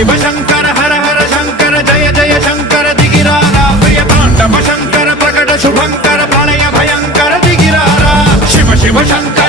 शिव शंकर हर हर शंकर जय जय शंकर दिगिरारा प्रिय तांडव शंकर प्रकट शुभंकर प्रलय भयंकर दिगिरारा शिव शिव शंकर